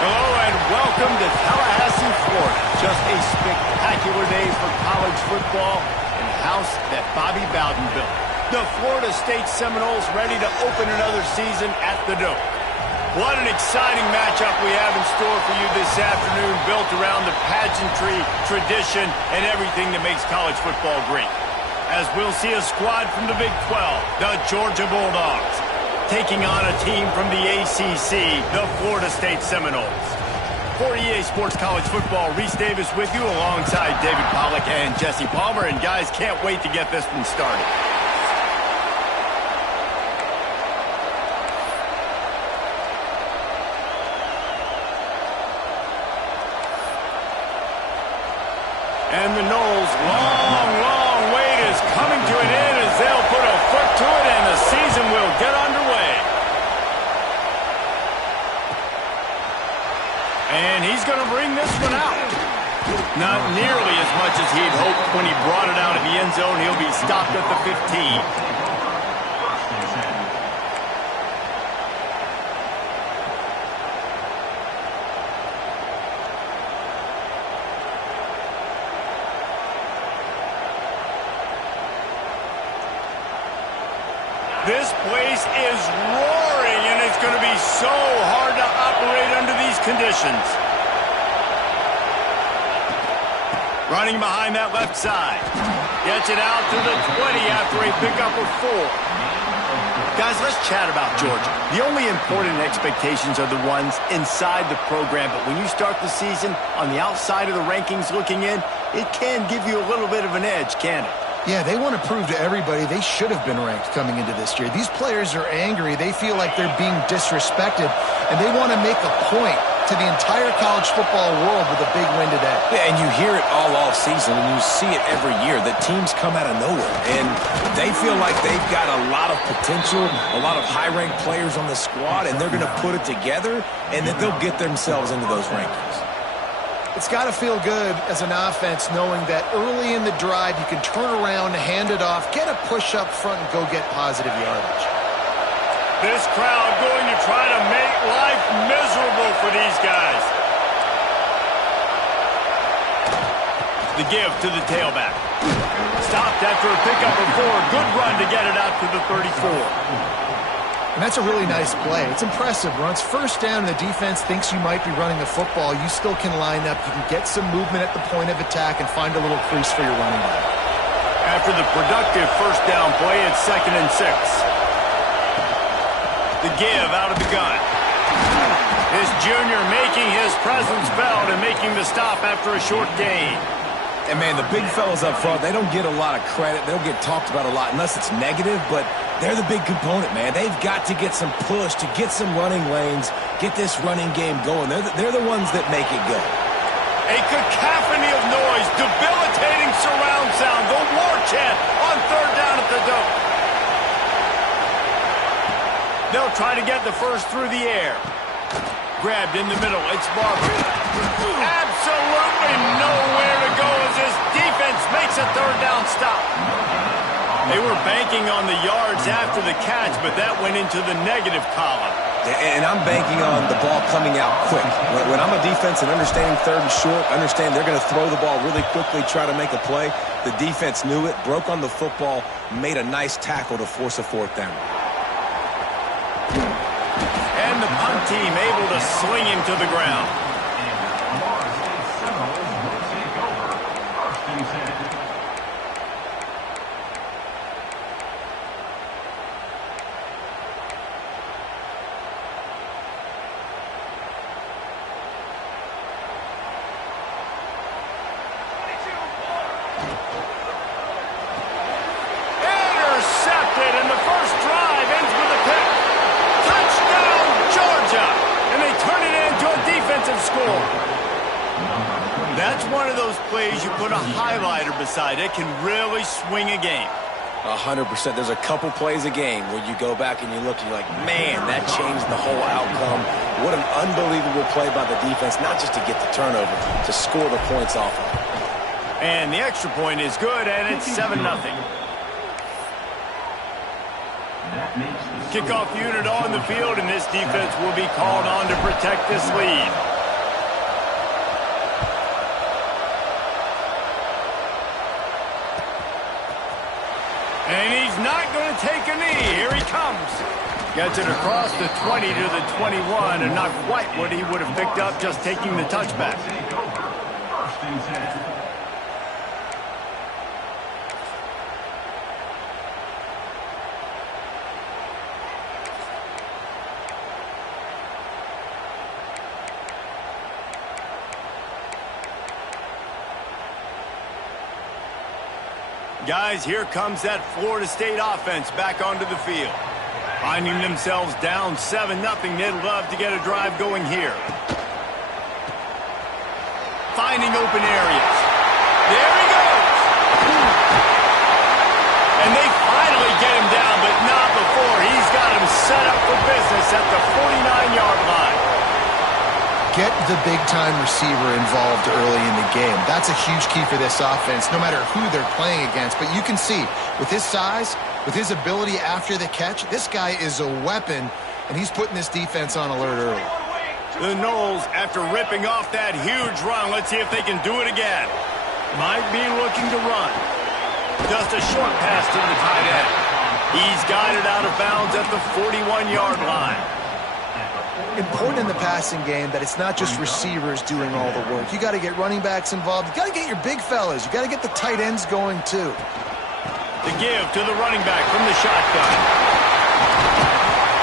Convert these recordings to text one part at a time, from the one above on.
Hello and welcome to Tallahassee, Florida. Just a spectacular day for college football in the house that Bobby Bowden built. The Florida State Seminoles ready to open another season at the Dome. What an exciting matchup we have in store for you this afternoon, built around the pageantry, tradition, and everything that makes college football great. As we'll see a squad from the Big 12, the Georgia Bulldogs, taking on a team from the ACC, the Florida State Seminoles. For EA Sports College Football, Reese Davis with you alongside David Pollack and Jesse Palmer. And guys, can't wait to get this one started. And the Noles' long wait is coming to an end as they'll put a foot to it and the season will get underway. And he's going to bring this one out. Not nearly as much as he'd hoped when he brought it out of the end zone. He'll be stopped at the 15. This place is roaring, and it's going to be so hard to operate under these conditions. Running behind that left side. Gets it out to the 20 after a pickup of 4. Guys, let's chat about Georgia. The only important expectations are the ones inside the program, but when you start the season on the outside of the rankings looking in, it can give you a little bit of an edge, can't it? Yeah, they want to prove to everybody they should have been ranked coming into this year. These players are angry. They feel like they're being disrespected, and they want to make a point to the entire college football world with a big win today. Yeah, and you hear it all off season, and you see it every year that teams come out of nowhere, and they feel like they've got a lot of potential, a lot of high-ranked players on the squad, and they're going to put it together, and then they'll get themselves into those rankings. It's got to feel good as an offense knowing that early in the drive you can turn around, hand it off, get a push up front, and go get positive yardage. This crowd going to try to make life miserable for these guys. The give to the tailback. Stopped after a pickup of 4. Good run to get it out to the 34. And that's a really nice play. It's impressive. Once first down and the defense thinks you might be running the football, you still can line up. You can get some movement at the point of attack and find a little crease for your running back. After the productive first down play, it's 2nd and 6. The give out of the gun. This junior making his presence felt and making the stop after a short gain. And, man, the big fellas up front, they don't get a lot of credit. They don't get talked about a lot unless it's negative, but they're the big component, man. They've got to get some push, to get some running lanes, get this running game going. They're the ones that make it go. A cacophony of noise, debilitating surround sound, the war chant on 3rd down at the Dome. They'll try to get the first through the air. Grabbed in the middle, it's Barber. Absolutely nowhere to go as this defense makes a 3rd down stop. They were banking on the yards after the catch, but that went into the negative column. And I'm banking on the ball coming out quick. When I'm a defense and understanding 3rd and short, understand they're going to throw the ball really quickly, try to make a play. The defense knew it, broke on the football, made a nice tackle to force a 4th down. And the punt team able to swing him to the ground. Intercepted, and the first drive ends with a pick. Touchdown, Georgia! And they turn it into a defensive score. That's one of those plays you put a highlighter beside. It can really swing a game. 100%. There's a couple plays a game where you go back and you look and you're like, man, that changed the whole outcome. What an unbelievable play by the defense, not just to get the turnover, to score the points off of it. And the extra point is good, and it's 7-0. That makes the Kickoff unit on the field, and this defense will be called on to protect this lead. And he's not going to take a knee. Here he comes. Gets it across the 20 to the 21, and not quite what he would have picked up just taking the touchback. Guys, here comes that Florida State offense back onto the field. Finding themselves down 7-0, they'd love to get a drive going here. Finding open areas. There he goes! And they finally get him down, but not before. He's got him set up for business at the 49-yard line. Get the big-time receiver involved early in the game. That's a huge key for this offense, no matter who they're playing against. But you can see, with his size, with his ability after the catch, this guy is a weapon, and he's putting this defense on alert early. The Noles, after ripping off that huge run, let's see if they can do it again. Might be looking to run. Just a short pass to the tight end. He's got it out of bounds at the 41-yard line. Important in the passing game that it's not just receivers doing all the work. You got to get running backs involved. You got to get your big fellas. You got to get the tight ends going too. The give to the running back from the shotgun.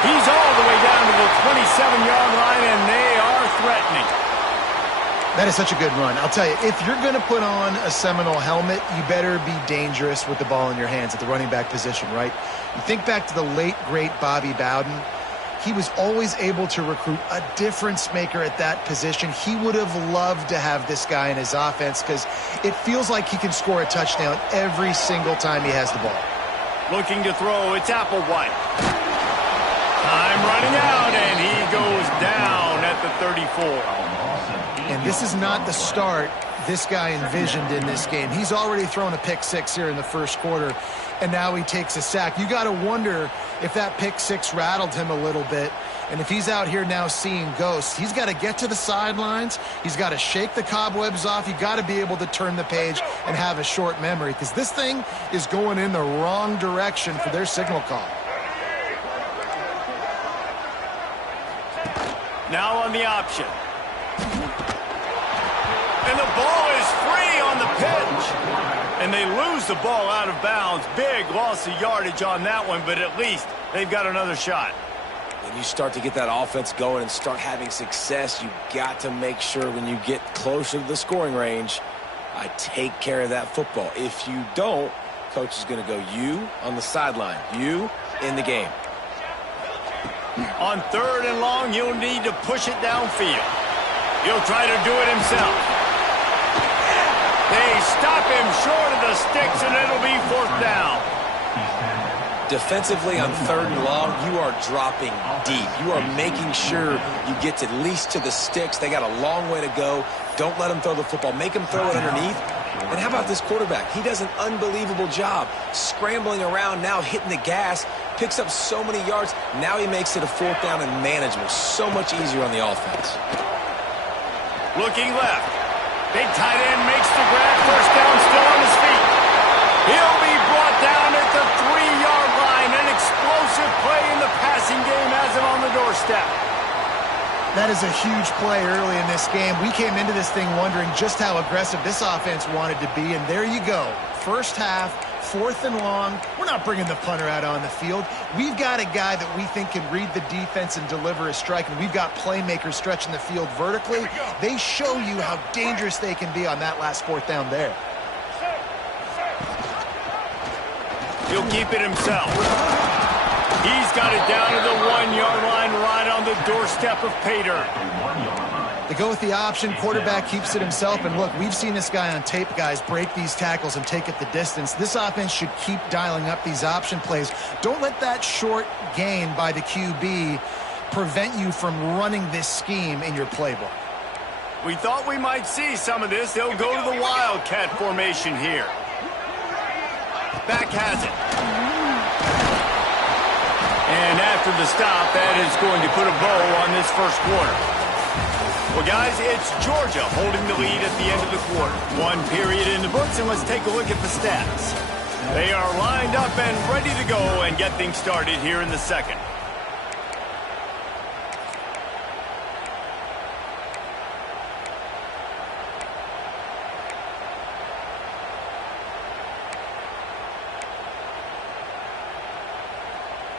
He's all the way down to the 27-yard line, and they are threatening. That is such a good run. I'll tell you, if you're going to put on a Seminole helmet, you better be dangerous with the ball in your hands at the running back position, right? You think back to the late, great Bobby Bowden. He was always able to recruit a difference maker at that position. He would have loved to have this guy in his offense because it feels like he can score a touchdown every single time he has the ball. Looking to throw, it's Applewhite. Time running out, and he goes down at the 34. And this is not the start this guy envisioned in this game. He's already thrown a pick six here in the first quarter, and now he takes a sack. You got to wonder if that pick six rattled him a little bit. And if he's out here now seeing ghosts, he's got to get to the sidelines. He's got to shake the cobwebs off. You got to be able to turn the page and have a short memory because this thing is going in the wrong direction for their signal call. Now on the option. And the ball is free on the pitch. And they lose the ball out of bounds. Big loss of yardage on that one, but at least they've got another shot. When you start to get that offense going and start having success, you got to make sure when you get closer to the scoring range, I take care of that football. If you don't, coach is going to go you on the sideline, you in the game. On 3rd and long, you'll need to push it downfield. He'll try to do it himself. They stop him short of the sticks, and it'll be 4th down. Defensively on 3rd and long, you are dropping deep. You are making sure you get at least to the sticks. They got a long way to go. Don't let them throw the football. Make them throw it underneath. And how about this quarterback? He does an unbelievable job scrambling around, now hitting the gas, picks up so many yards. Now he makes it a 4th down and manageable. So much easier on the offense. Looking left. Big tight end makes the grab. 1st down, still on his feet. He'll be brought down at the 3-yard line. An explosive play in the passing game has him on the doorstep. That is a huge play early in this game. We came into this thing wondering just how aggressive this offense wanted to be, and there you go. First half, 4th and long. We're not bringing the punter out on the field. We've got a guy that we think can read the defense and deliver a strike, and we've got playmakers stretching the field vertically. They show you how dangerous they can be on that last 4th down there. He'll keep it himself. He's got it down to the 1-yard line right on the doorstep of Pater. They go with the option. Quarterback keeps it himself. And look, we've seen this guy on tape, guys, break these tackles and take it the distance. This offense should keep dialing up these option plays. Don't let that short gain by the QB prevent you from running this scheme in your playbook. We thought we might see some of this. They'll go to the Wildcat formation here. Back has it. And after the stop, that is going to put a bow on this first quarter. Well, guys, it's Georgia holding the lead at the end of the quarter. One period in the books, and let's take a look at the stats. They are lined up and ready to go and get things started here in the second.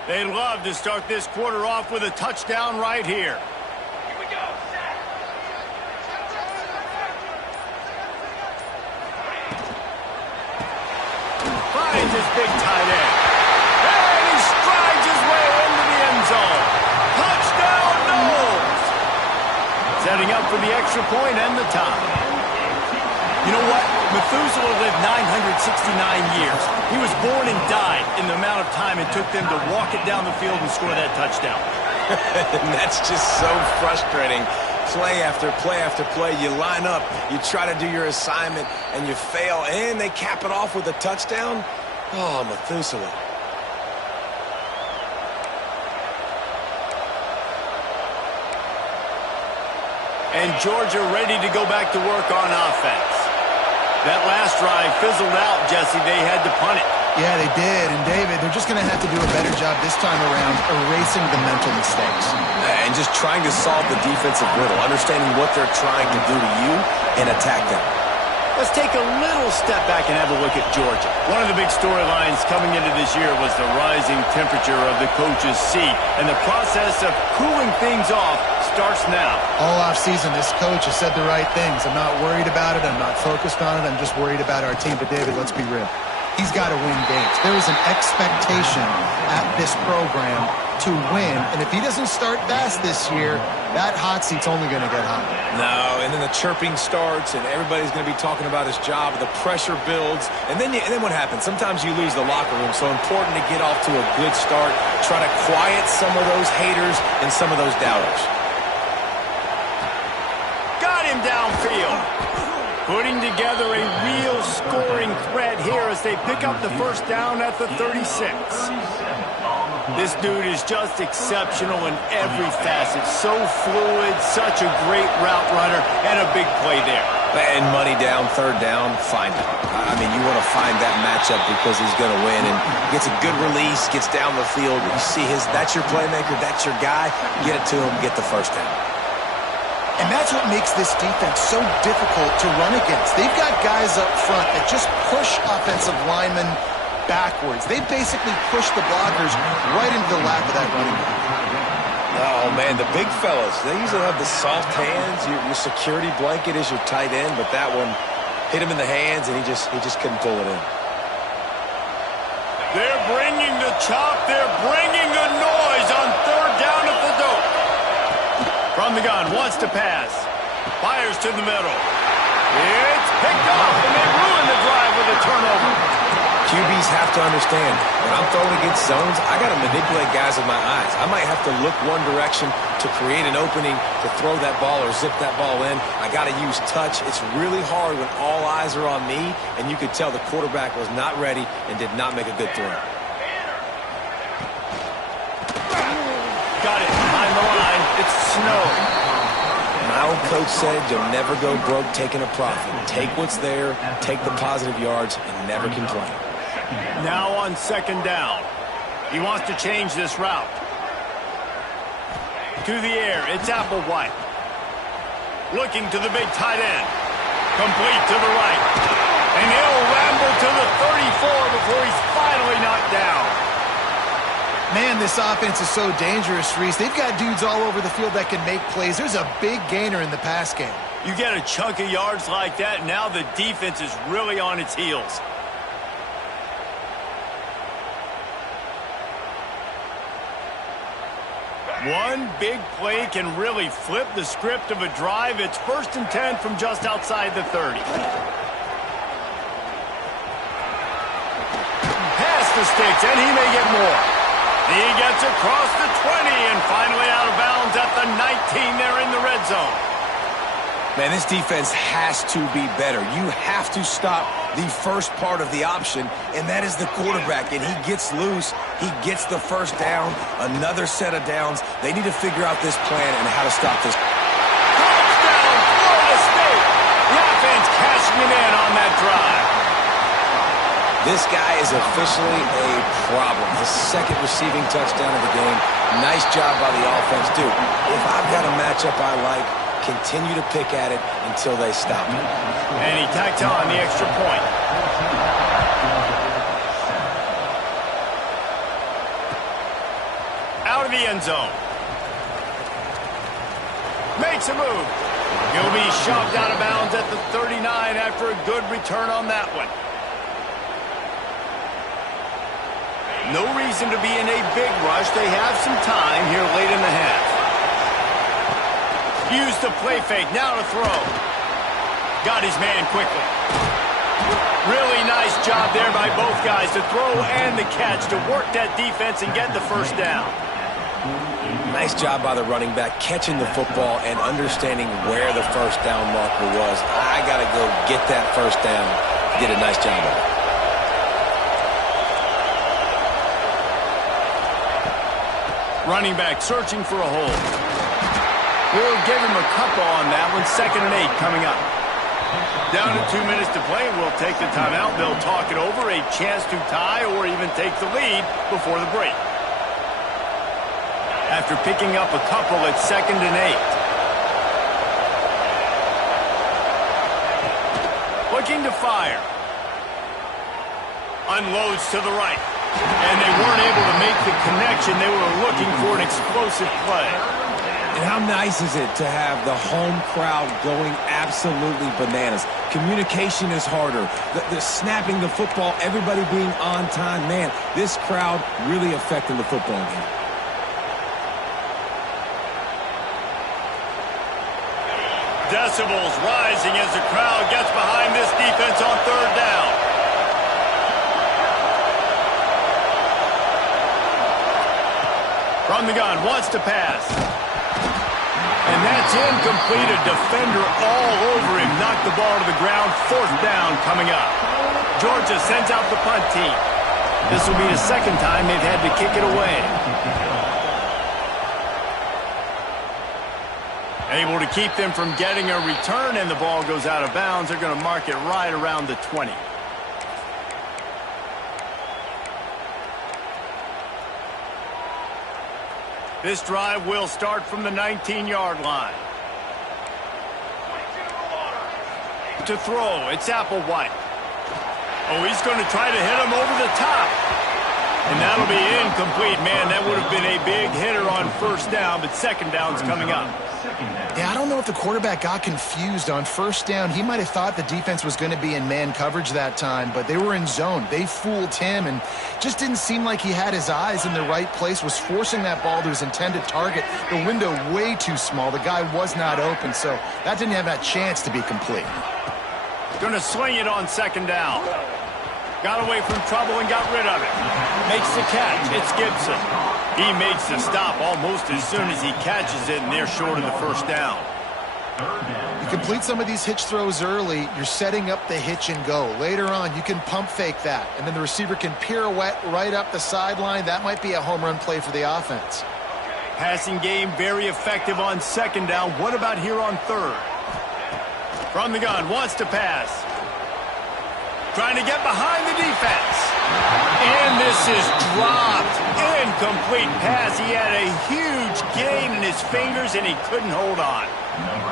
They'd love to start this quarter off with a touchdown right here. Here we go. Finds his big tight end. And he strides his way into the end zone. Touchdown, Noles! Setting up for the extra point and the tie. You know what? Methuselah lived 969 years. He was born and died in the amount of time it took them to walk it down the field and score that touchdown. And that's just so frustrating. Play after play after play. You line up, you try to do your assignment, and you fail, and they cap it off with a touchdown? Oh, Methuselah. And Georgia ready to go back to work on offense. That last drive fizzled out, Jesse. They had to punt it. Yeah, they did. And, David, they're just going to have to do a better job this time around erasing the mental mistakes. And just trying to solve the defensive riddle, understanding what they're trying to do to you and attack them. Let's take a little step back and have a look at Georgia. One of the big storylines coming into this year was the rising temperature of the coach's seat. And the process of cooling things off starts now. All offseason, this coach has said the right things. I'm not worried about it. I'm not focused on it. I'm just worried about our team. But, David, let's be real. He's got to win games. There is an expectation at this program to win. And if he doesn't start fast this year, that hot seat's only going to get hotter. No, and then the chirping starts, and everybody's going to be talking about his job. The pressure builds, and then what happens? Sometimes you lose the locker room. So important to get off to a good start. Try to quiet some of those haters and some of those doubters. Got him downfield. Putting together a real scoring threat here as they pick up the first down at the 36. This dude is just exceptional in every facet. So fluid, such a great route runner, and a big play there. And money down, third down, find him. I mean, you want to find that matchup because he's going to win. And gets a good release, gets down the field. You see that's your playmaker, that's your guy. Get it to him, get the first down. And that's what makes this defense so difficult to run against. They've got guys up front that just push offensive linemen backwards. They basically push the blockers right into the lap of that running back. Oh, man, the big fellas, they usually have the soft hands. Your security blanket is your tight end, but that one hit him in the hands, and he just couldn't pull it in. They're bringing the chop. They're bringing the noise on third down at the dope. From the gun, wants to pass. Fires to the middle. It's picked off, and they ruin the drive with a turnover. QBs have to understand, when I'm throwing against zones, I got to manipulate guys with my eyes. I might have to look one direction to create an opening to throw that ball or zip that ball in. I got to use touch. It's really hard when all eyes are on me, and you could tell the quarterback was not ready and did not make a good throw. Got it behind the line. It's snow. My old coach said you'll never go broke taking a profit. Take what's there, take the positive yards, and never complain. Now on second down. He wants to change this route. To the air, it's Applewhite. Looking to the big tight end. Complete to the right. And he'll ramble to the 34 before he's finally knocked down. Man, this offense is so dangerous, Reese. They've got dudes all over the field that can make plays. There's a big gainer in the pass game. You get a chunk of yards like that, now the defense is really on its heels. One big play can really flip the script of a drive. It's 1st and 10 from just outside the 30. Pass the sticks, and he may get more. He gets across the 20 and finally out of bounds at the 19 there in the red zone. Man, this defense has to be better. You have to stop the first part of the option, and that is the quarterback. And he gets loose. He gets the first down, another set of downs. They need to figure out this plan and how to stop this. Touchdown, Florida State! The offense cashing it in on that drive. This guy is officially a problem. His second receiving touchdown of the game. Nice job by the offense, too. If I've got a matchup I like, continue to pick at it until they stop it. And he tacked on the extra point. Out of the end zone. Makes a move. He'll be shoved out of bounds at the 39 after a good return on that one. No reason to be in a big rush. They have some time here late in the half. Used the play fake, now to throw. Got his man quickly. Really nice job there by both guys to throw and the catch to work that defense and get the first down. Nice job by the running back, catching the football and understanding where the first down marker was. I got to go get that first down. Did a nice job of it. Running back searching for a hole. We'll give him a couple on that one. 2nd and 8 coming up. Down to 2 minutes to play. We'll take the timeout. They'll talk it over. A chance to tie or even take the lead before the break. After picking up a couple at 2nd and 8. Looking to fire. Unloads to the right. And they weren't able to make the connection. They were looking for an explosive play. And how nice is it to have the home crowd going absolutely bananas? Communication is harder. The snapping the football, everybody being on time. Man, this crowd really affecting the football game. Decibels rising as the crowd gets behind this defense on 3rd down. From the gun, wants to pass. And that's incomplete. A defender all over him. Knocked the ball to the ground. 4th down coming up. Georgia sends out the punt team. This will be the 2nd time they've had to kick it away. Able to keep them from getting a return, and the ball goes out of bounds. They're going to mark it right around the 20. This drive will start from the 19-yard line. To throw, it's Applewhite. Oh, he's going to try to hit him over the top. And that'll be incomplete. Man, that would have been a big hitter on 1st down, but 2nd down's coming up. Yeah, I don't know if the quarterback got confused on 1st down. He might have thought the defense was going to be in man coverage that time, but they were in zone. They fooled him and just didn't seem like he had his eyes in the right place, was forcing that ball to his intended target. The window way too small. The guy was not open, so that didn't have that chance to be complete. Going to swing it on 2nd down. Got away from trouble and got rid of it. Makes the catch. It's Gibson. He makes the stop almost as soon as he catches it, and they're short of the 1st down. You complete some of these hitch throws early, you're setting up the hitch and go. Later on, you can pump fake that, and then the receiver can pirouette right up the sideline. That might be a home run play for the offense. Passing game very effective on 2nd down. What about here on 3rd? From the gun, wants to pass. Trying to get behind the defense. And this is dropped. Incomplete pass. He had a huge gain in his fingers, and he couldn't hold on.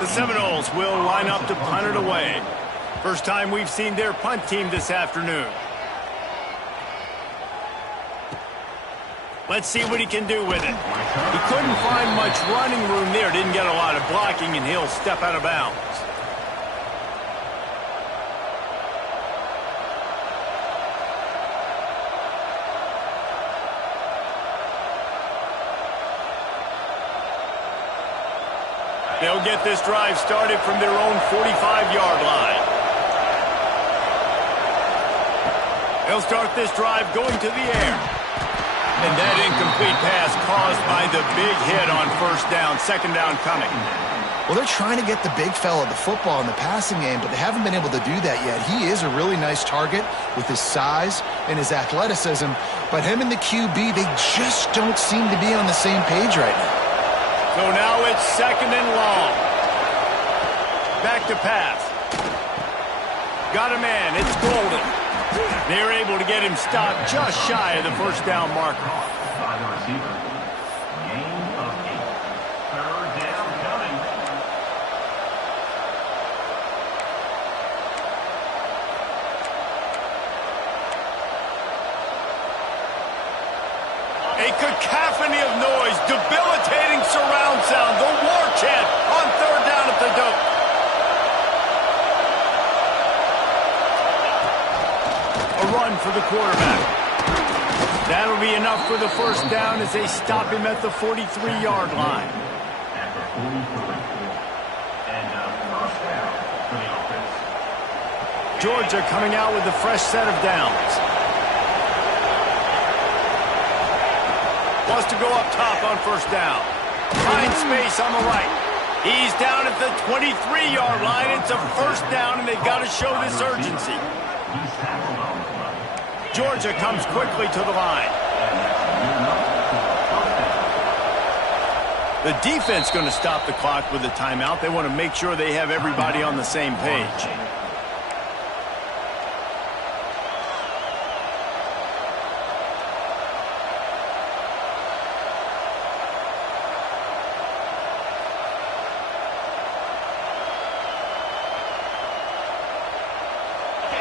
The Seminoles will line up to punt it away. First time we've seen their punt team this afternoon. Let's see what he can do with it. He couldn't find much running room there. Didn't get a lot of blocking, and he'll step out of bounds. They'll get this drive started from their own 45-yard line. They'll start this drive going to the air. And that incomplete pass caused by the big hit on 1st down. 2nd down coming. Well, they're trying to get the big fella the football in the passing game, but they haven't been able to do that yet. He is a really nice target with his size and his athleticism, but him and the QB, they just don't seem to be on the same page right now. So now it's 2nd and long. Back to pass. Got a man. It's Golden. They're able to get him stopped just shy of the first down marker. By the receiver. Gain of 8. 3rd down coming. A cacophony of noise, debilitating surround sound, the war chant on 3rd down at the dope. A run for the quarterback. That'll be enough for the first down as they stop him at the 43-yard line. At the 43. And first down for the offense. Georgia coming out with a fresh set of downs. Wants to go up top on first down. Finds space on the right. He's down at the 23-yard line. It's a first down, and they've got to show this urgency. Georgia comes quickly to the line. The defense going to stop the clock with a timeout. They want to make sure they have everybody on the same page.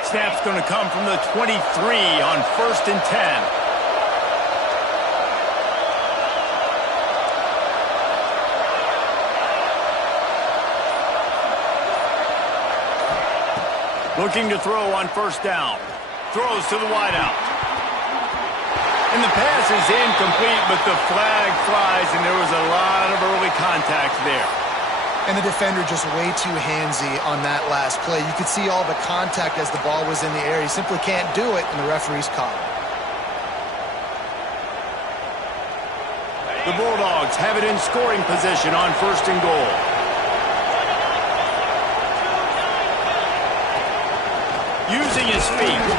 Snap's going to come from the 23 on 1st and 10. Looking to throw on first down. Throws to the wideout. And the pass is incomplete, but the flag flies, and there was a lot of early contact there. And the defender just way too handsy on that last play. You could see all the contact as the ball was in the air. He simply can't do it, and the referee's caught him. The Bulldogs have it in scoring position on 1st and goal. Using his feet.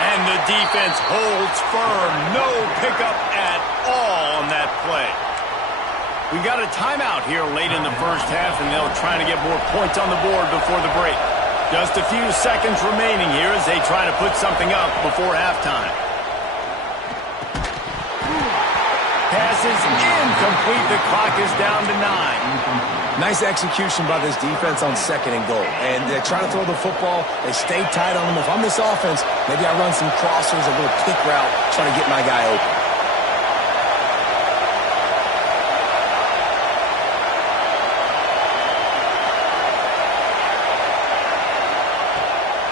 And the defense holds firm. No pickup at all on that play. We got a timeout here late in the first half, and they'll try to get more points on the board before the break. Just a few seconds remaining here as they try to put something up before halftime. Pass is incomplete. The clock is down to 9. Nice execution by this defense on 2nd and goal. And they try to throw the football. They stay tight on them. If I'm this offense, maybe I run some crossers, a little kick route, try to get my guy open.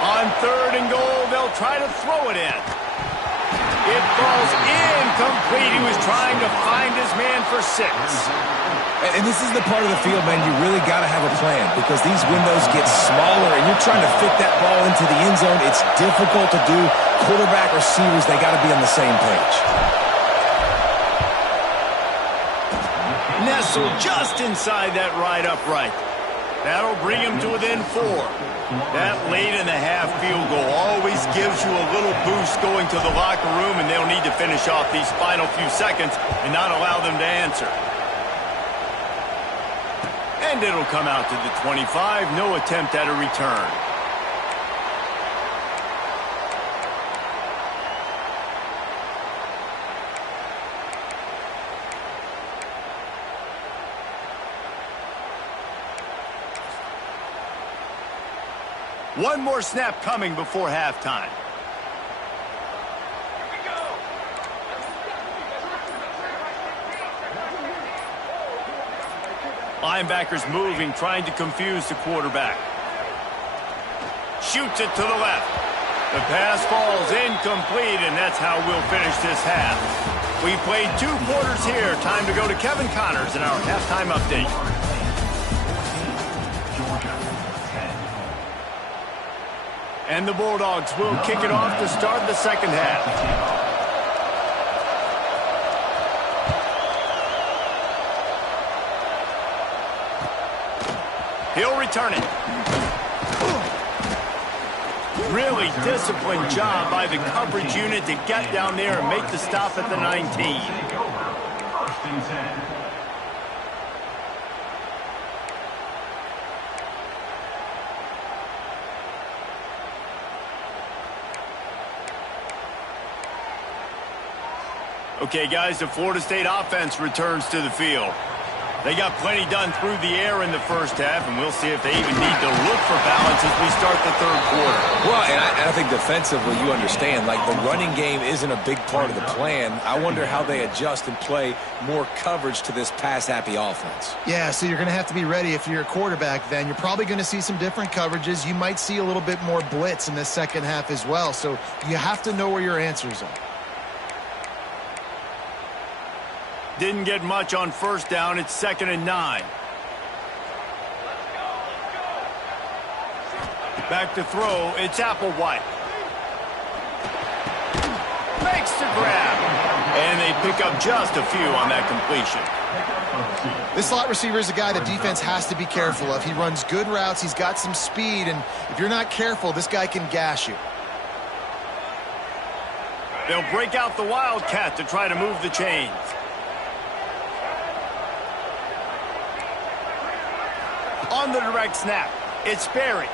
On 3rd and goal, they'll try to throw it in. It falls incomplete. He was trying to find his man for 6. And this is the part of the field, man, you really got to have a plan because these windows get smaller and you're trying to fit that ball into the end zone. It's difficult to do. Quarterback, receivers, they got to be on the same page. Nestled just inside that right upright. That'll bring him to within 4. That late in the half field goal always gives you a little boost going to the locker room, and they'll need to finish off these final few seconds and not allow them to answer. And it'll come out to the 25. No attempt at a return. One more snap coming before halftime. Linebackers moving, trying to confuse the quarterback. Shoots it to the left. The pass falls incomplete, and that's how we'll finish this half. We played 2 quarters here. Time to go to Kevin Connors in our halftime update. And the Bulldogs will kick it off to start the second half. He'll return it. Really disciplined job by the coverage unit to get down there and make the stop at the 19. First and 10. Okay, guys, the Florida State offense returns to the field. They got plenty done through the air in the first half, and we'll see if they even need to look for balance as we start the third quarter. Well, and I think defensively, you understand, like the running game isn't a big part of the plan. I wonder how they adjust and play more coverage to this pass-happy offense. Yeah, so you're going to have to be ready if you're a quarterback then. You're probably going to see some different coverages. You might see a little bit more blitz in the second half as well, so you have to know where your answers are. Didn't get much on first down. It's 2nd and 9. Back to throw. It's Applewhite. Makes the grab. And they pick up just a few on that completion. This slot receiver is a guy the defense has to be careful of. He runs good routes. He's got some speed. And if you're not careful, this guy can gash you. They'll break out the Wildcat to try to move the chains. On the direct snap, it's Berry.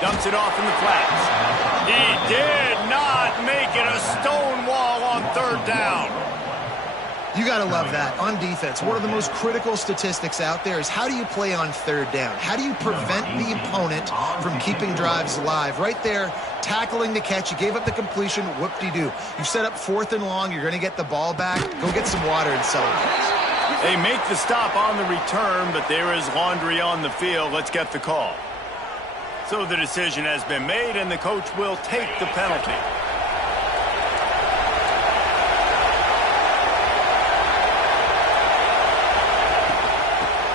Dumps it off in the flats. He did not make it a stone wall on 3rd down. You got to love that. On defense, one of the most critical statistics out there is how do you play on 3rd down? How do you prevent the opponent from keeping drives alive? Right there, tackling the catch. You gave up the completion. Whoop-de-doo. You set up 4th and long. You're going to get the ball back. Go get some water and celebrate. They make the stop on the return, but there is laundry on the field. Let's get the call. So the decision has been made, and the coach will take the penalty.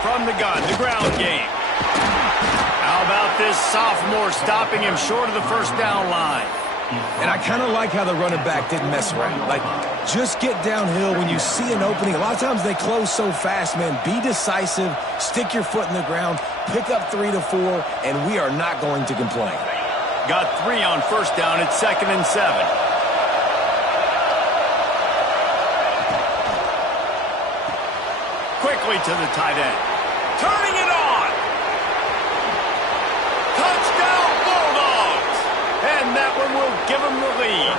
From the gun, the ground game. How about this sophomore stopping him short of the first down line? And I kind of like how the running back didn't mess around. Like, just get downhill when you see an opening. A lot of times they close so fast, man. Be decisive, stick your foot in the ground, pick up 3 to 4, and we are not going to complain. Got 3 on first down. It's 2nd and 7. Quickly to the tight end. Turning it on. Touchdown Bulldogs. And that one will give them the lead.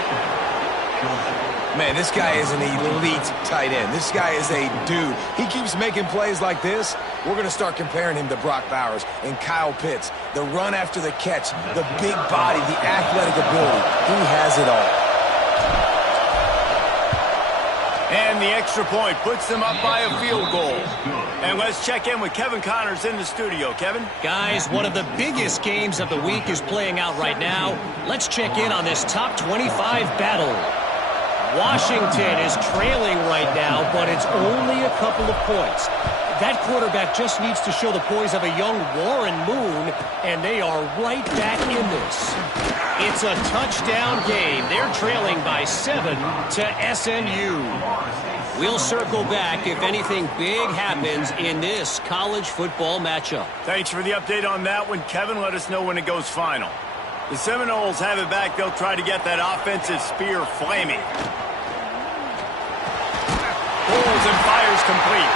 Man, this guy is an elite tight end. This guy is a dude. He keeps making plays like this. We're going to start comparing him to Brock Bowers and Kyle Pitts. The run after the catch, the big body, the athletic ability. He has it all. And the extra point puts them up by a field goal. And let's check in with Kevin Connors in the studio. Kevin? Guys, one of the biggest games of the week is playing out right now. Let's check in on this top 25 battle. Washington is trailing right now, but it's only a couple of points. That quarterback just needs to show the poise of a young Warren Moon, and they are right back in this. It's a touchdown game. They're trailing by 7 to SMU. We'll circle back if anything big happens in this college football matchup. Thanks for the update on that one, Kevin. Let us know when it goes final. The Seminoles have it back. They'll try to get that offensive spear flaming. Pulls and fires complete.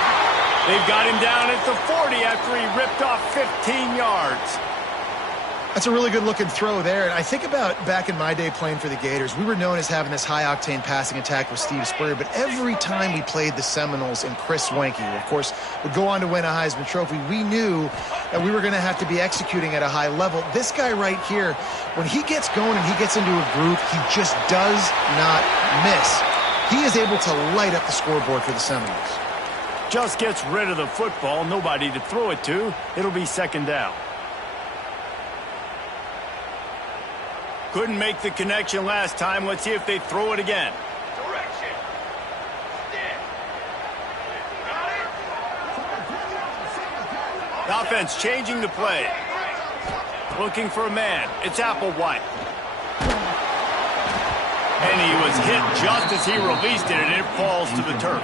They've got him down at the 40 after he ripped off 15 yards. That's a really good-looking throw there. And I think about back in my day playing for the Gators, we were known as having this high-octane passing attack with Steve Spurrier, but every time we played the Seminoles and Chris Wenke, who, of course, would go on to win a Heisman Trophy, we knew that we were going to have to be executing at a high level. This guy right here, when he gets going and he gets into a groove, he just does not miss. He is able to light up the scoreboard for the Seminoles. Just gets rid of the football, nobody to throw it to. It'll be 2nd down. Couldn't make the connection last time. Let's see if they throw it again. Direction. The offense changing the play. Looking for a man. It's Applewhite. And he was hit just as he released it, and it falls to the turf.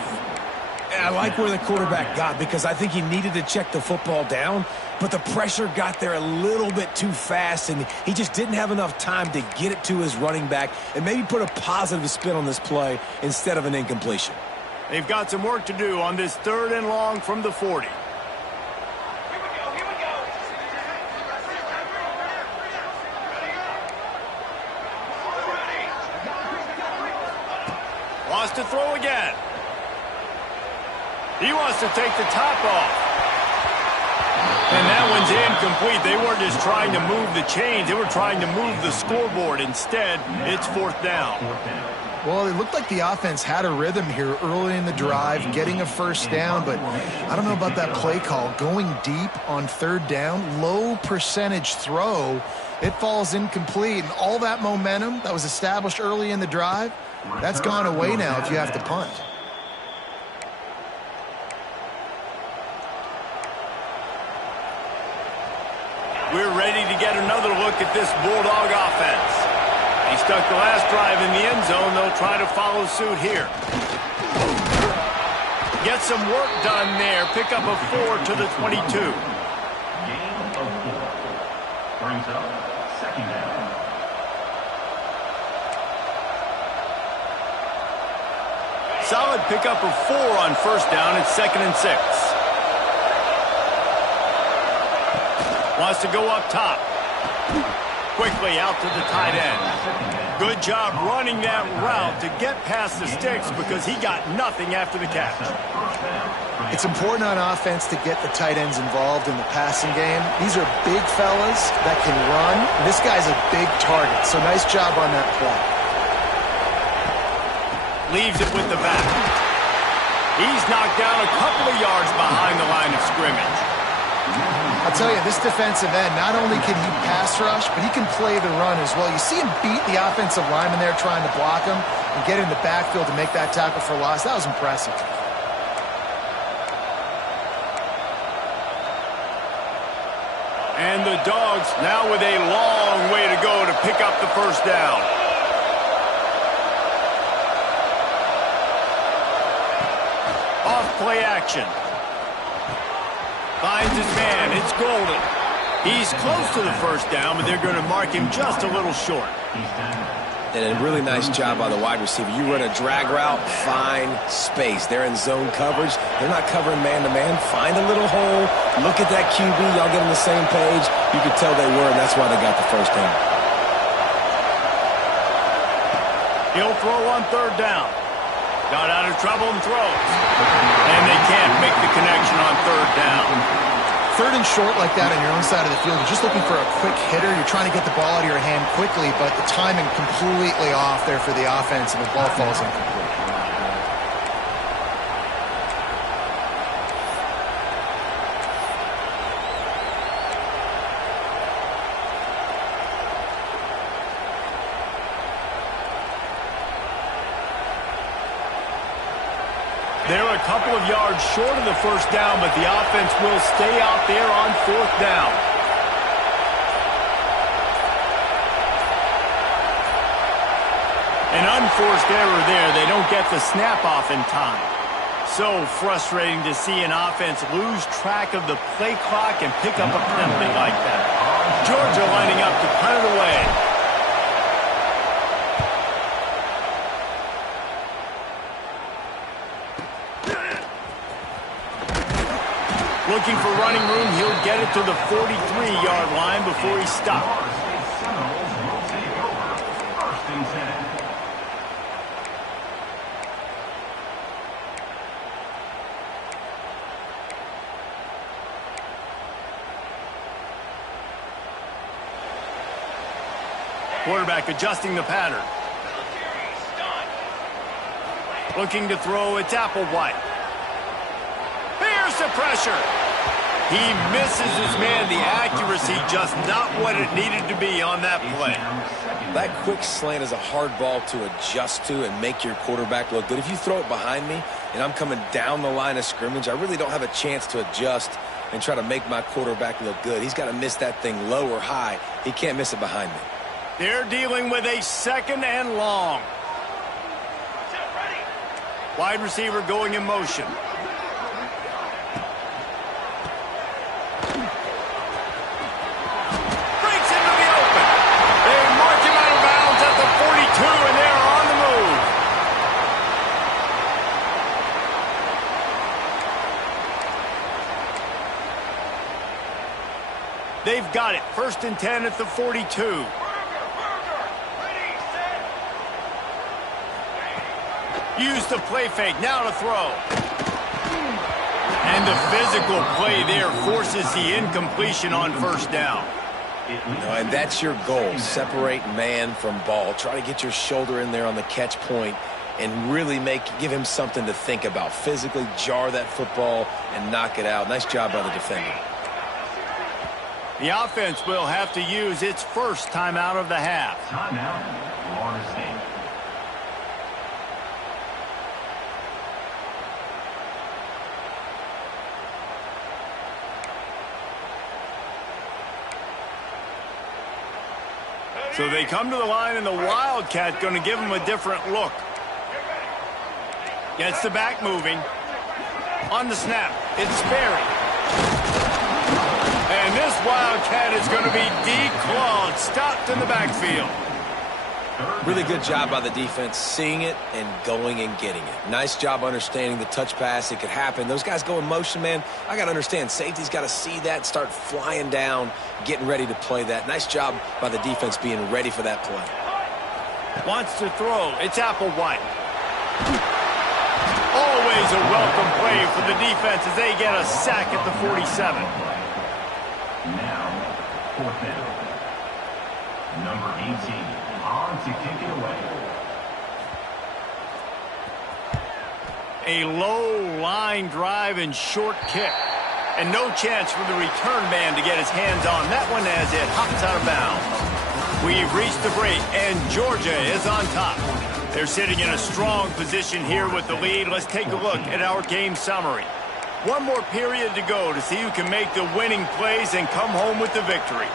And I like where the quarterback got because I think he needed to check the football down, but the pressure got there a little bit too fast, and he just didn't have enough time to get it to his running back and maybe put a positive spin on this play instead of an incompletion. They've got some work to do on this 3rd and long from the 40. Wants to throw again. He wants to take the top off. And that one's incomplete. They weren't just trying to move the chains. They were trying to move the scoreboard. Instead, it's 4th down. Well, it looked like the offense had a rhythm here early in the drive, getting a 1st down, but I don't know about that play call. Going deep on 3rd down, low percentage throw, it falls incomplete. And all that momentum that was established early in the drive, that's gone away now if you have to punt. We're ready to get another look at this Bulldog offense. He stuck the last drive in the end zone. They'll try to follow suit here. Get some work done there. Pick up a 4 to the 22. Gain of 4. Brings up 2nd down. Solid pickup of 4 on 1st down. It's 2nd and 6. Wants to go up top. Quickly out to the tight end. Good job running that route to get past the sticks because he got nothing after the catch. It's important on offense to get the tight ends involved in the passing game. These are big fellas that can run. This guy's a big target, so nice job on that play. Leaves it with the back. He's knocked down a couple of yards behind the line of scrimmage. I'll tell you, this defensive end, not only can he pass rush, but he can play the run as well. You see him beat the offensive lineman there trying to block him and get in the backfield to make that tackle for loss. That was impressive. And the Dogs now with a long way to go to pick up the 1st down. Off play action. Finds his man. It's Golden. He's close to the 1st down, but they're going to mark him just a little short. And a really nice job by the wide receiver. You run a drag route, find space. They're in zone coverage. They're not covering man-to-man. Find a little hole. Look at that QB. Y'all get on the same page. You could tell they were, and that's why they got the 1st down. He'll throw on 3rd down. Got out of trouble and throws. And they can't make the connection on 3rd down. 3rd and short like that on your own side of the field. You're just looking for a quick hitter. You're trying to get the ball out of your hand quickly, but the timing completely off there for the offense, and the ball falls incomplete. They're a couple of yards short of the 1st down, but the offense will stay out there on 4th down. An unforced error there. They don't get the snap off in time. So frustrating to see an offense lose track of the play clock and pick up a penalty like that. Georgia lining up to punt it away. Looking for running room. He'll get it to the 43-yard line before he stops. Quarterback adjusting the pattern. Looking to throw. It's Applewhite. Here's the pressure. He misses his man. The accuracy just not what it needed to be on that play. That quick slant is a hard ball to adjust to and make your quarterback look good. If you throw it behind me and I'm coming down the line of scrimmage, I really don't have a chance to adjust and try to make my quarterback look good. He's got to miss that thing low or high. He can't miss it behind me. They're dealing with a 2nd and long. Wide receiver going in motion. Breaks into the open. They mark him out of bounds at the 42, and they're on the move. They've got it. 1st and 10 at the 42. Use the play fake. Now to throw. And the physical play there forces the incompletion on 1st down. And that's your goal. Separate man from ball. Try to get your shoulder in there on the catch point and really give him something to think about. Physically jar that football and knock it out. Nice job by the defender. The offense will have to use its first timeout of the half. Timeout, Florida State. So they come to the line, and the Wildcat going to give them a different look. Gets the back moving. On the snap, it's Sperry. And this Wildcat is going to be declawed, stopped in the backfield. Really good job by the defense, seeing it and going and getting it. Nice job understanding the touch pass. It could happen. Those guys go in motion, man. I got to understand, safety's got to see that, start flying down, getting ready to play that. Nice job by the defense being ready for that play. Wants to throw. It's Applewhite. Always a welcome play for the defense as they get a sack at the 47. Now, 4th down. Number 18. On to kick it away. A low line drive and short kick. And no chance for the return man to get his hands on that one as it hops out of bounds. We've reached the break, and Georgia is on top. They're sitting in a strong position here with the lead. Let's take a look at our game summary. One more period to go to see who can make the winning plays and come home with the victory.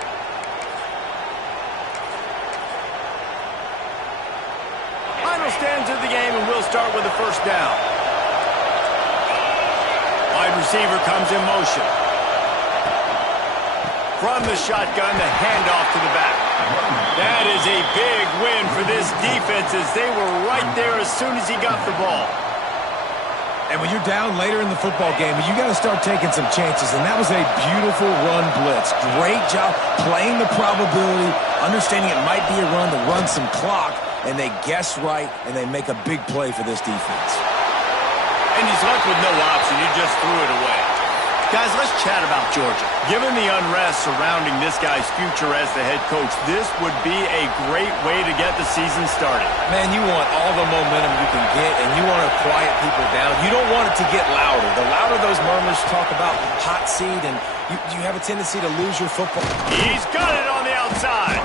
Final stands of the game, and we'll start with the 1st down. Wide receiver comes in motion. From the shotgun, the handoff to the back. That is a big win for this defense as they were right there as soon as he got the ball. And when you're down later in the football game, you got to start taking some chances, and that was a beautiful run blitz. Great job playing the probability, understanding it might be a run to run some clock, and they guess right, and they make a big play for this defense. And he's left with no option. He just threw it away. Guys, let's chat about Georgia. Given the unrest surrounding this guy's future as the head coach, this would be a great way to get the season started. Man, you want all the momentum you can get, and you want to quiet people down. You don't want it to get louder. The louder those murmurs talk about hot seat, and you have a tendency to lose your football. He's got it on the outside.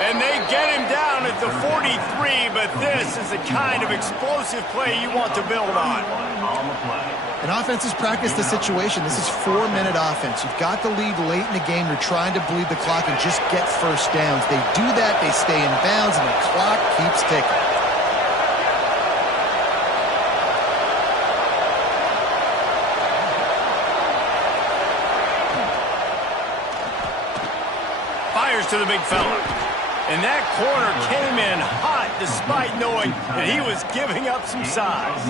And they get him down at the 43, but this is the kind of explosive play you want to build on. And offenses practice the situation. This is 4-minute offense. You've got the lead late in the game. You're trying to bleed the clock and just get 1st downs. They do that, they stay in bounds, and the clock keeps ticking. Fires to the big fella. And that corner came in hot despite knowing that he was giving up some size.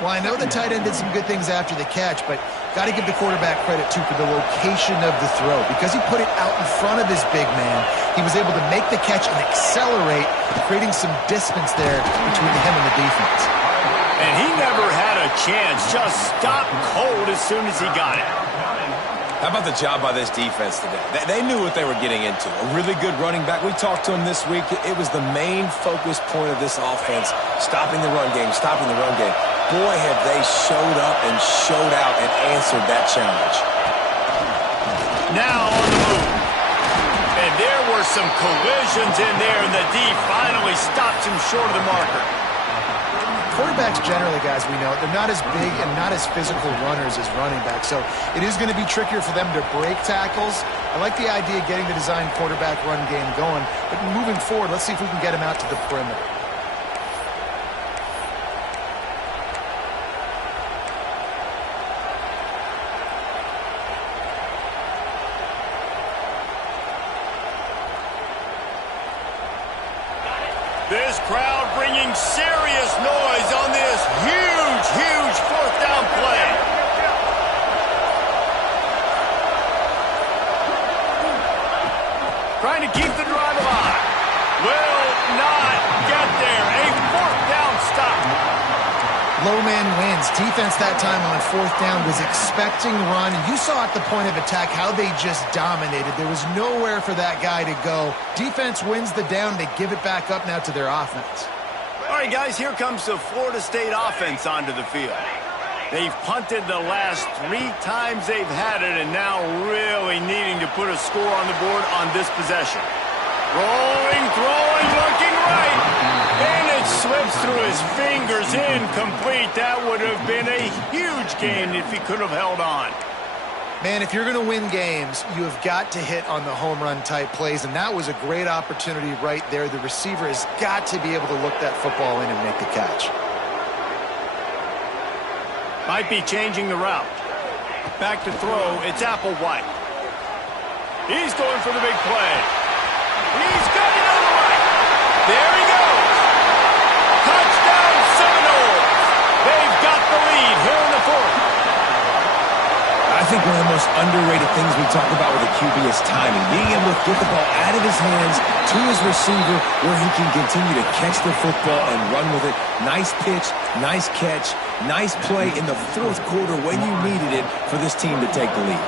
Well, I know the tight end did some good things after the catch, but got to give the quarterback credit, too, for the location of the throw. Because he put it out in front of his big man, he was able to make the catch and accelerate, creating some distance there between him and the defense. And he never had a chance, just stopped cold as soon as he got it. How about the job by this defense today? They knew what they were getting into. A really good running back. We talked to him this week. It was the main focus point of this offense, stopping the run game, stopping the run game. Boy, have they showed up and showed out and answered that challenge. Now on the move. And there were some collisions in there, and the D finally stops him short of the marker. Quarterbacks generally, guys, we know, they're not as big and not as physical runners as running backs, so it is going to be trickier for them to break tackles. I like the idea of getting the design quarterback run game going, but moving forward, let's see if we can get him out to the perimeter. this crowd bringing serious noise on this huge fourth down play. Trying to keep the drive alive. Will not get there. A fourth down stop. Low man wins. Defense that time on fourth down was expecting run. You saw at the point of attack how they just dominated. There was nowhere for that guy to go. Defense wins the down. They give it back up now to their offense. All right, guys, here comes the Florida State offense onto the field. They've punted the last 3 times they've had it, and now really needing to put a score on the board on this possession. Rolling, throwing, looking right. And it slips through his fingers, incomplete. That would have been a huge gain if he could have held on. Man, if you're going to win games, you have got to hit on the home run type plays, and that was a great opportunity right there. The receiver has got to be able to look that football in and make the catch. Might be changing the route. Back to throw, it's Applewhite. He's going for the big play. He's got it on the right. There he goes. Touchdown Seminoles. They've got the lead here in the fourth. I think one of the most underrated things we talk about with a QB is timing. Being able to get the ball out of his hands to his receiver where he can continue to catch the football and run with it. Nice pitch, nice catch, nice play in the fourth quarter when you needed it for this team to take the lead.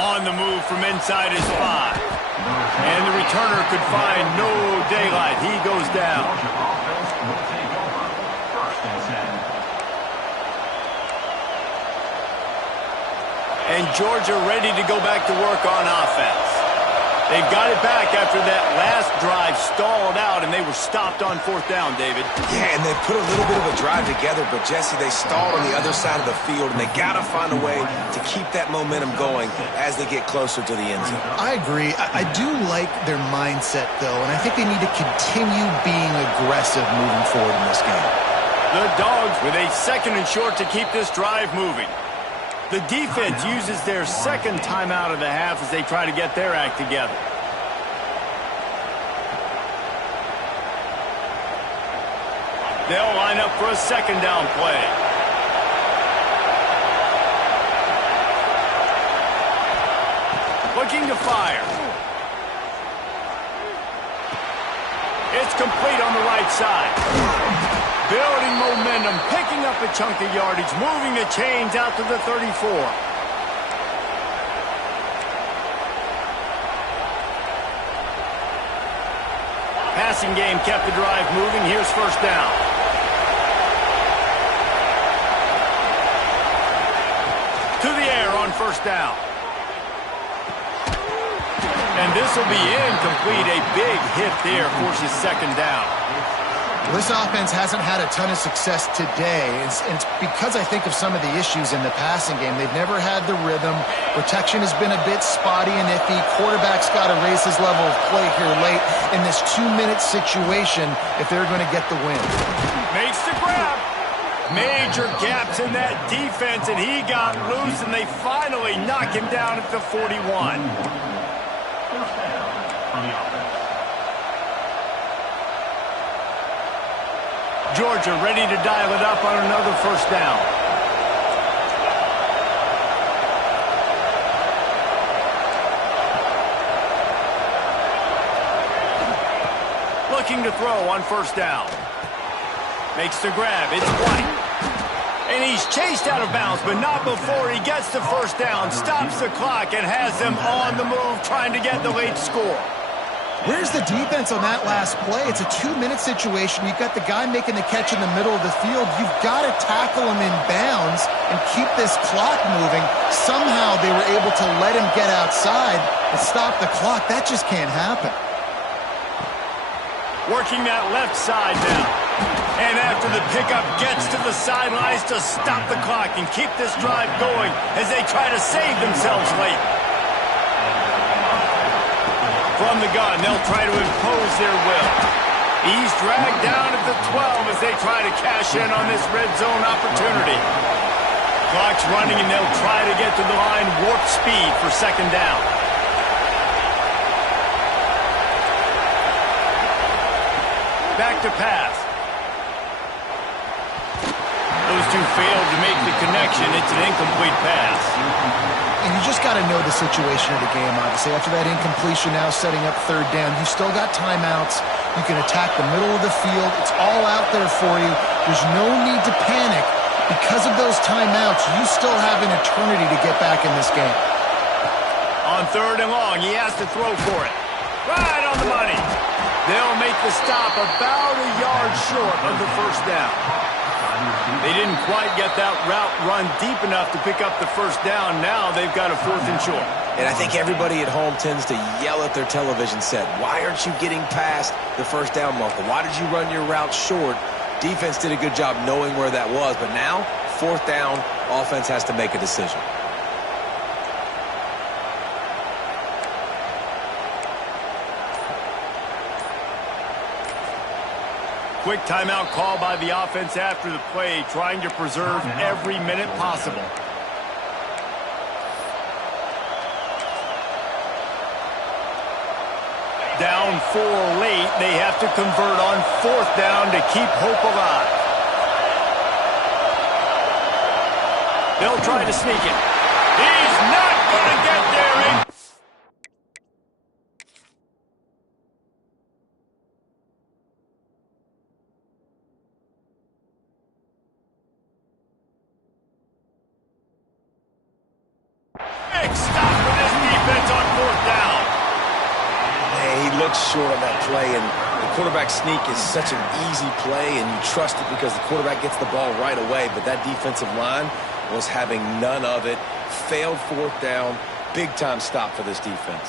On the move from inside his 5. And the returner could find no daylight. He goes down. And Georgia ready to go back to work on offense. They've got it back after that last drive stalled out, and they were stopped on fourth down, David. Yeah, and they put a little bit of a drive together, but, Jesse, they stalled on the other side of the field, and they got to find a way to keep that momentum going as they get closer to the end zone. I agree. I do like their mindset, though, and I think they need to continue being aggressive moving forward in this game. The Dogs with a 2nd and short to keep this drive moving. The defense uses their 2nd timeout of the half as they try to get their act together. They'll line up for a 2nd down play. Looking to fire. It's complete on the right side. Building momentum, picking up a chunk of yardage, moving the chains out to the 34. Passing game kept the drive moving. Here's first down. To the air on first down. And this will be incomplete. A big hit there forces 2nd down. This offense hasn't had a ton of success today. It's because I think of some of the issues in the passing game. They've never had the rhythm. Protection has been a bit spotty and iffy. Quarterback's got to raise his level of play here late in this 2-minute situation if they're going to get the win. Makes the grab. Major gaps in that defense, and he got loose, and they finally knock him down at the 41. First down on the offense. Georgia ready to dial it up on another first down. Looking to throw on first down. Makes the grab. It's White. And he's chased out of bounds, but not before he gets the first down, stops the clock, and has them on the move trying to get the late score. Where's the defense on that last play? It's a 2-minute situation. You've got the guy making the catch in the middle of the field. You've got to tackle him in bounds and keep this clock moving. Somehow they were able to let him get outside and stop the clock. That just can't happen. Working that left side now. And after the pickup gets to the sidelines to stop the clock and keep this drive going as they try to save themselves late. From the gun, they'll try to impose their will. He's dragged down at the 12 as they try to cash in on this red zone opportunity. Clock's running, and they'll try to get to the line warp speed for 2nd down. Back to pass. Those two failed to make the connection. It's an incomplete pass. And you just got to know the situation of the game, obviously. After that incompletion, now setting up third down, you still got timeouts. You can attack the middle of the field. It's all out there for you. There's no need to panic. Because of those timeouts, you still have an eternity to get back in this game. On third and long, he has to throw for it. Right on the money. They'll make the stop about a yard short of the first down. They didn't quite get that route run deep enough to pick up the first down. Now they've got a 4th and short. And I think everybody at home tends to yell at their television set, why aren't you getting past the first down marker? Why did you run your route short? Defense did a good job knowing where that was, but now, 4th down, offense has to make a decision. Quick timeout call by the offense after the play, trying to preserve every minute possible. Down 4 late, they have to convert on 4th down to keep hope alive. They'll try to sneak it. He's not going to get there. Big stop for this defense on 4th down. He looks short on that play, and the quarterback sneak is such an easy play, and you trust it because the quarterback gets the ball right away, but that defensive line was having none of it. Failed 4th down. Big-time stop for this defense.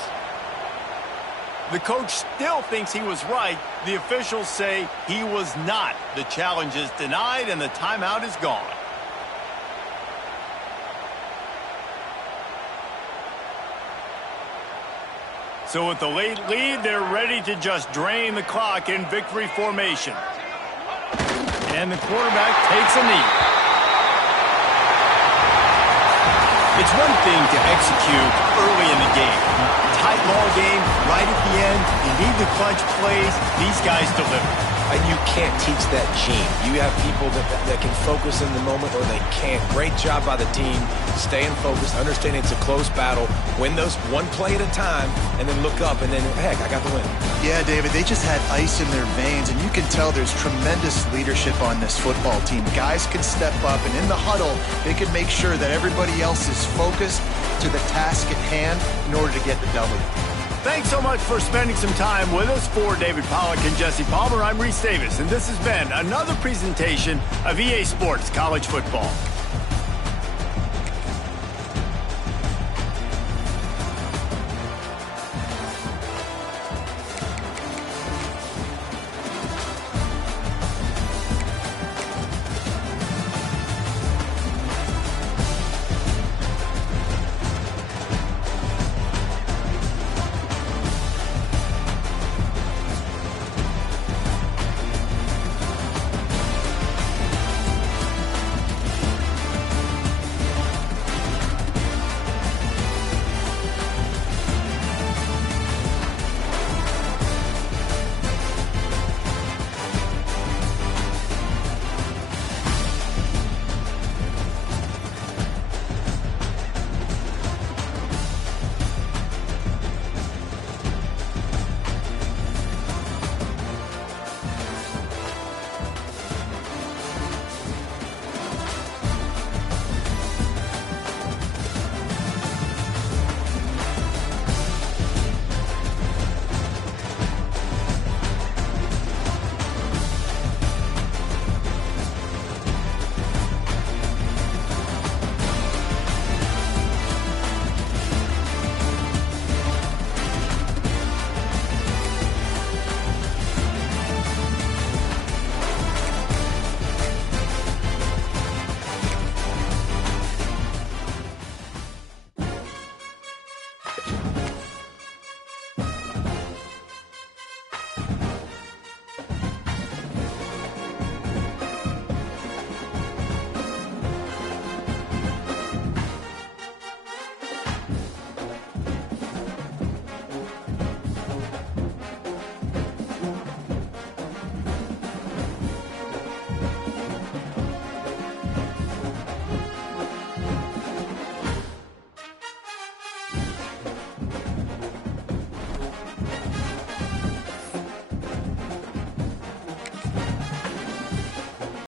The coach still thinks he was right. The officials say he was not. The challenge is denied, and the timeout is gone. So with the late lead, they're ready to just drain the clock in victory formation. And the quarterback takes a knee. It's one thing to execute early in the game. Tight ball game, right at the end. You need the clutch plays. These guys deliver. And you can't teach that gene. You have people that can focus in the moment or they can't. Great job by the team, staying focused, understanding it's a close battle, win those one play at a time, and then look up, and then, heck, I got the win. Yeah, David, they just had ice in their veins, and you can tell there's tremendous leadership on this football team. Guys can step up, and in the huddle, they can make sure that everybody else is focused to the task at hand in order to get the W. Thanks so much for spending some time with us. For David Pollack and Jesse Palmer, I'm Reese Davis, and this has been another presentation of EA Sports College Football.